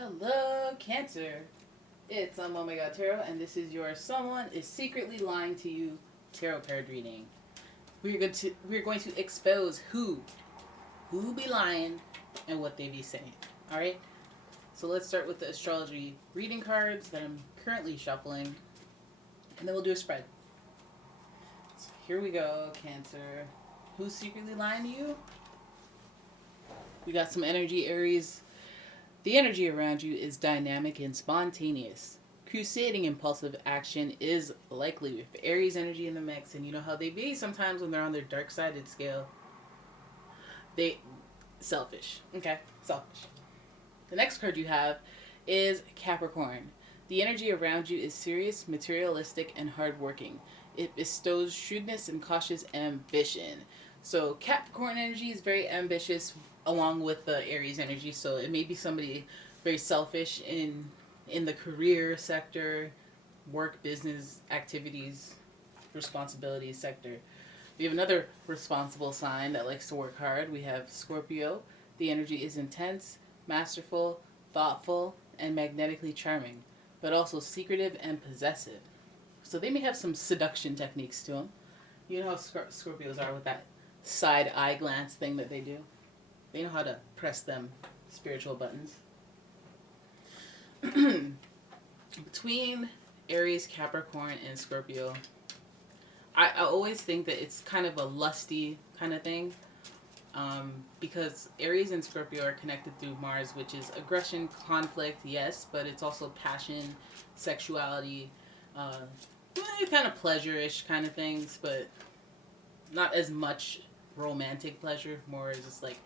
Hello, Cancer. It's umomgtarot, and this is your "Someone is Secretly Lying to You" tarot card reading. We're going to expose who be lying and what they be saying. All right. So let's start with the astrology reading cards that I'm currently shuffling, and then we'll do a spread. So here we go, Cancer. Who's secretly lying to you? We got some energy, Aries. The energy around you is dynamic and spontaneous. Crusading impulsive action is likely with Aries energy in the mix, and you know how they be sometimes when they're on their dark sided scale. They selfish. Okay, selfish. The next card you have is Capricorn. The energy around you is serious, materialistic, and hardworking. It bestows shrewdness and cautious ambition. So Capricorn energy is very ambitious along with the Aries energy. So it may be somebody very selfish in the career sector, work, business, activities, responsibilities sector. We have another responsible sign that likes to work hard. We have Scorpio. The energy is intense, masterful, thoughtful, and magnetically charming, but also secretive and possessive. So they may have some seduction techniques to them. You know how Scorpios are with that side eye glance thing that they do? They know how to press them spiritual buttons. Between Aries, Capricorn, and Scorpio, I always think that it's kind of a lusty kind of thing. Because Aries and Scorpio are connected through Mars, which is aggression, conflict, yes, but it's also passion, sexuality, kind of pleasure-ish kind of things, but not as much romantic pleasure, more just like,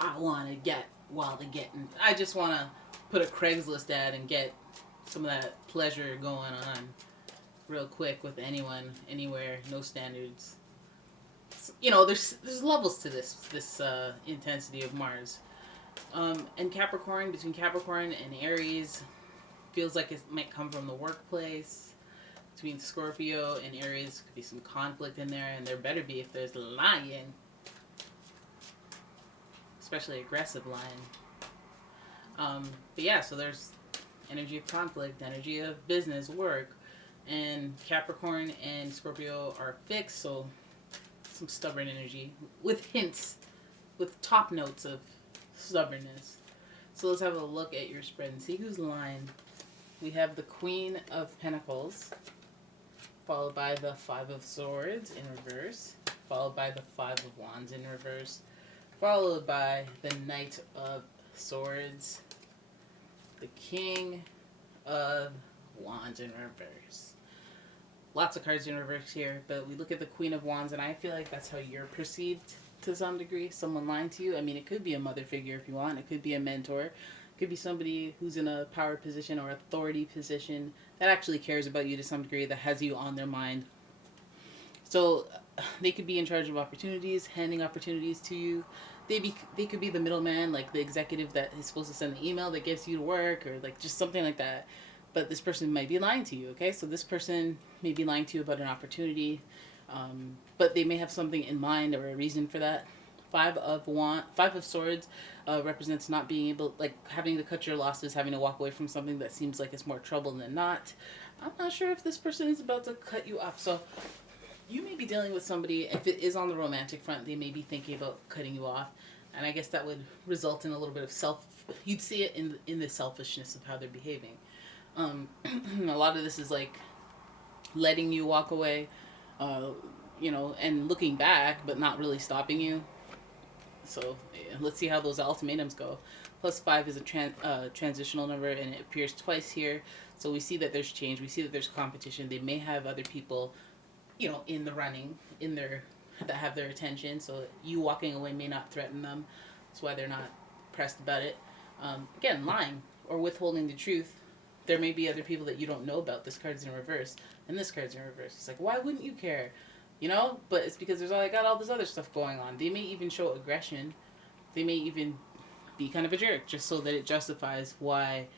I want to get while they're getting, I just want to put a Craigslist ad and get some of that pleasure going on real quick with anyone, anywhere, no standards. You know, there's levels to this intensity of Mars, and Capricorn, between Capricorn and Aries, feels like it might come from the workplace. Between Scorpio and Aries, could be some conflict in there, and there better be if there's lying, especially aggressive lying. But yeah, so there's energy of conflict, energy of business, work, and Capricorn and Scorpio are fixed, so some stubborn energy with hints, with top notes of stubbornness. So let's have a look at your spread and see who's lying. We have the Queen of Pentacles, followed by the Five of Swords in reverse, followed by the Five of Wands in reverse, followed by the Knight of Swords, the King of Wands in reverse. Lots of cards in reverse here, but we look at the Queen of Wands, and I feel like that's how you're perceived to some degree. Someone lying to you. I mean, it could be a mother figure if you want. It could be a mentor. It could be somebody who's in a power position or authority position that actually cares about you to some degree, that has you on their mind. So they could be in charge of opportunities, handing opportunities to you. They could be the middleman, like the executive that is supposed to send the email that gets you to work, or like just something like that. But this person might be lying to you, okay? So this person may be lying to you about an opportunity, but they may have something in mind or a reason for that. Five of Swords represents not being able, like having to cut your losses, having to walk away from something that seems like it's more trouble than not. I'm not sure if this person is about to cut you off. So you may be dealing with somebody, if it is on the romantic front, they may be thinking about cutting you off. And I guess that would result in a little bit of you'd see it in the selfishness of how they're behaving. A lot of this is like letting you walk away, and looking back, but not really stopping you. So let's see how those ultimatums go. +5 is a transitional number, and it appears twice here. So we see that there's change. We see that there's competition. They may have other people, in the running, that have their attention. So you walking away may not threaten them. That's why they're not pressed about it. Again, lying or withholding the truth. There may be other people that you don't know about. This card's in reverse, and this card's in reverse. It's like, why wouldn't you care? But it's because I got all this other stuff going on. They may even show aggression. They may even be kind of a jerk, just so that it justifies why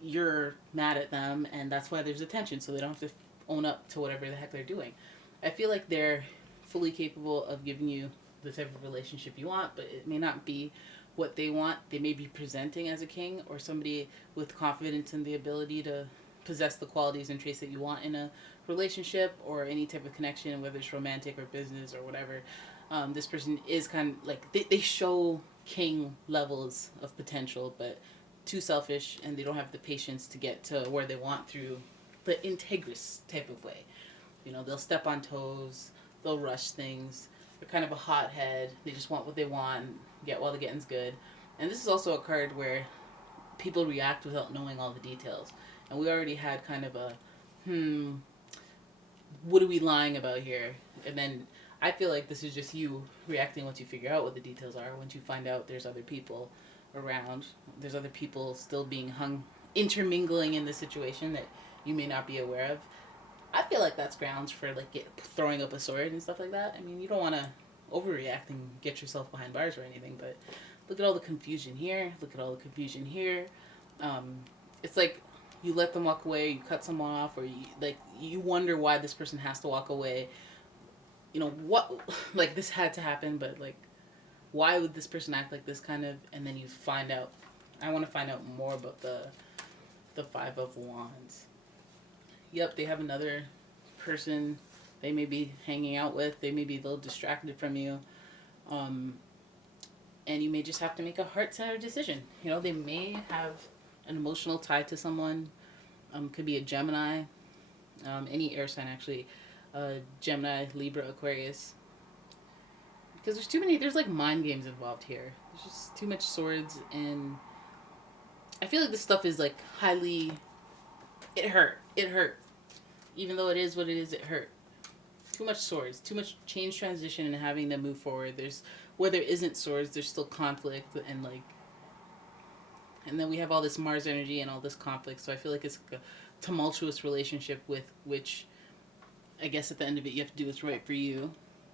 you're mad at them, and that's why there's attention, so they don't have to own up to whatever the heck they're doing. I feel like they're fully capable of giving you the type of relationship you want, but it may not be what they want, they may be presenting as a king or somebody with confidence in the ability to possess the qualities and traits that you want in a relationship or any type of connection, whether it's romantic or business or whatever. This person is kind of like, they show king levels of potential, but too selfish, and they don't have the patience to get to where they want through the integrous type of way. You know, they'll step on toes, they'll rush things. They're kind of a hothead. They just want what they want, get while the getting's good. And this is also a card where people react without knowing all the details. And we already had kind of a, what are we lying about here? And then I feel like this is just you reacting once you figure out what the details are. Once you find out there's other people around, there's other people still being intermingling in the situation that you may not be aware of. I feel like that's grounds for like throwing up a sword and stuff like that. I mean, you don't want to overreact and get yourself behind bars or anything, but look at all the confusion here. Look at all the confusion here. It's like you let them walk away, you cut someone off, or you wonder why this person has to walk away. You know what? Like this had to happen, but like, why would this person act like this kind of? And then you find out. I want to find out more about the Five of Wands. Yep, they have another person they may be hanging out with. They may be a little distracted from you. And you may just have to make a heart-centered decision. You know, they may have an emotional tie to someone. Could be a Gemini. Any air sign, actually. Gemini, Libra, Aquarius. Because there's like mind games involved here. There's just too much swords, and I feel like this stuff is like highly... It hurt. Even though it is what it is, it hurt. Too much swords, too much change, transition, and having to move forward. Where there isn't swords, there's still conflict, and then we have all this Mars energy and all this conflict. So I feel like it's like a tumultuous relationship with which, I guess at the end of it, you have to do what's right for you.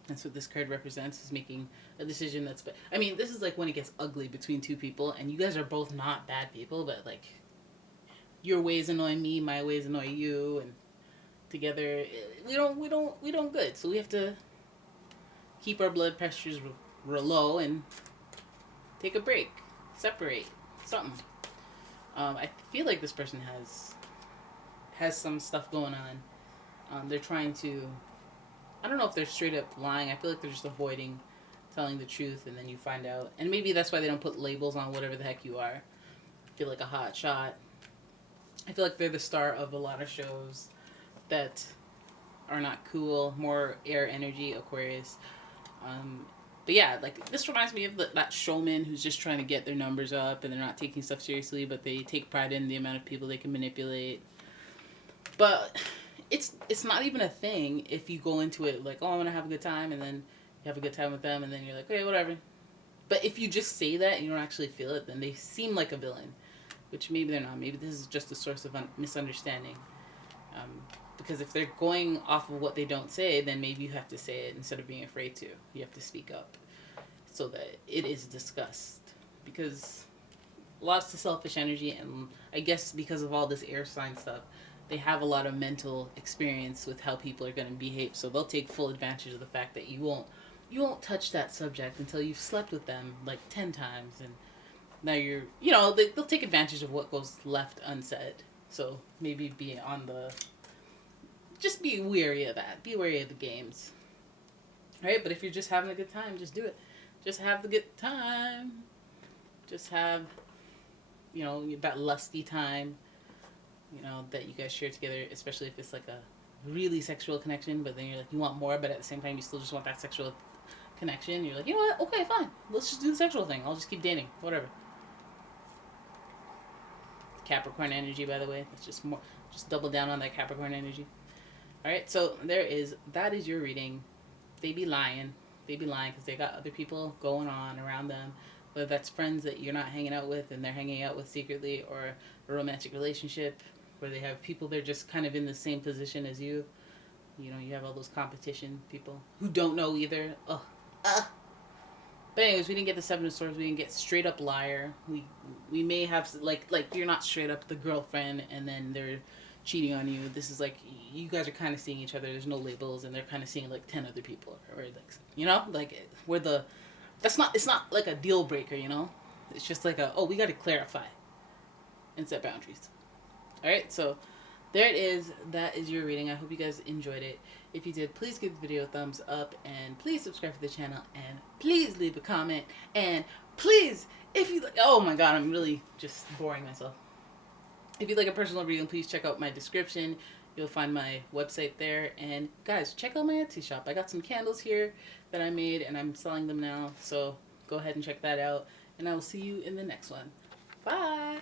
That's what this card represents, is making a decision that's... I mean, this is like when it gets ugly between two people, and you guys are both not bad people, but like, your ways annoy me, my ways annoy you, and together we don't good. So we have to keep our blood pressures real low and take a break, separate, something. I feel like this person has some stuff going on. They're trying to... I don't know if they're straight up lying. I feel like they're just avoiding telling the truth, and then you find out. And maybe that's why they don't put labels on whatever the heck you are. I feel like a hot shot. I feel like they're the star of a lot of shows that are not cool. More air energy, Aquarius. But yeah, like, this reminds me of that showman who's just trying to get their numbers up, and they're not taking stuff seriously, but they take pride in the amount of people they can manipulate. But it's not even a thing if you go into it like, oh, I want to have a good time, and then you have a good time with them, and then you're like, okay, whatever. But if you just say that and you don't actually feel it, then they seem like a villain, which maybe they're not. Maybe this is just a source of misunderstanding. Because if they're going off of what they don't say, then maybe you have to say it instead of being afraid to. You have to speak up so that it is discussed. Because lots of selfish energy, and I guess because of all this air sign stuff, they have a lot of mental experience with how people are going to behave. So they'll take full advantage of the fact that you won't touch that subject until you've slept with them like 10 times. And now they'll take advantage of what goes left unsaid. So maybe just be wary of that. Be wary of the games. Right? But if you're just having a good time, just do it. Just have the good time. Just have, that lusty time, that you guys share together, especially if it's like a really sexual connection, but then you're like, you want more, but at the same time, you still just want that sexual connection. You're like, you know what? Okay, fine. Let's just do the sexual thing. I'll just keep dating. Whatever. Capricorn energy, by the way. Let's just double down on that Capricorn energy. All right, so that is your reading. They be lying because they got other people going on around them, whether that's friends that you're not hanging out with and they're hanging out with secretly, or a romantic relationship where they have people they're just kind of in the same position as you. You have all those competition people who don't know either. Ugh. But anyways, we didn't get the Seven of Swords. We didn't get straight up liar. We may have like you're not straight up the girlfriend and then they're cheating on you. This is like you guys are kind of seeing each other. There's no labels, and they're kind of seeing like 10 other people, or like it's not like a deal breaker. It's just like we got to clarify and set boundaries. All right, so there it is. That is your reading. I hope you guys enjoyed it. If you did, please give the video a thumbs up and please subscribe to the channel and please leave a comment and please, if you, oh my god, I'm really just boring myself. If you'd like a personal reading, please check out my description. You'll find my website there. And guys, check out my Etsy shop. I got some candles here that I made and I'm selling them now. So go ahead and check that out. And I will see you in the next one. Bye.